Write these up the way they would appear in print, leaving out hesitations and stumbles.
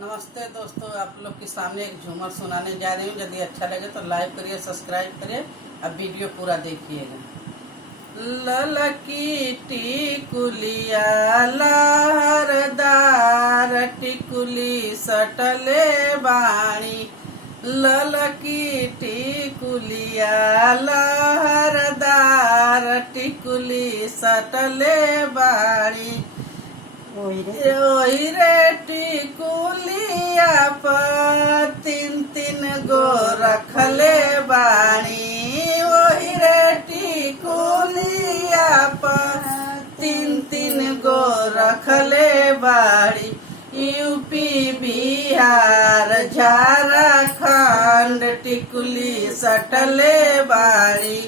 नमस्ते दोस्तों, आप लोग के सामने एक झूमर सुनाने जा रही हूँ। यदि अच्छा लगे तो लाइक करिए, सब्सक्राइब करिए। अब वीडियो पूरा देखिएगा। ललकी टिकुलिया लहरदार टिकुली सटले बाणी, ललकी टिकुलिया लहरदार टिकुली सटले बाणी। ओही रे टिकुलिया पर तीन तीन गो रखले बाणी, ओही रे टिकुलिया पर तीन तीन गो रखले बाड़ी। यूपी बिहार झारखंड टिकुली सटले बाड़ी,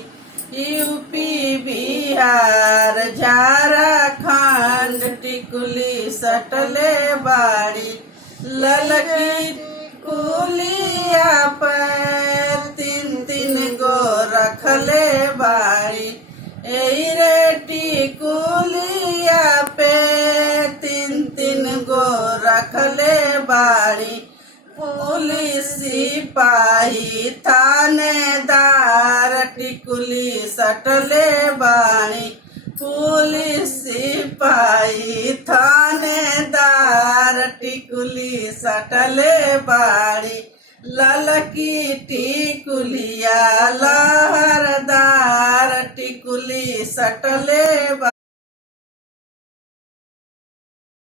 यूपी बिहार झारखंड टिकुली सटले बाड़ी। ललकी टिकुलिया पर तीन तीन गो रखले बाड़ी, एही रे टिकुलिया पे तीन तीन गो रखले बाड़ी। पुलिस सिपाही थानेदार टिकुली सटले बाणी, पुलिस सिपाही थानेदार टिकुली सटले बाड़ी। ललकी टिकुलिया लहरदार टिकुली सटले बाड़ी।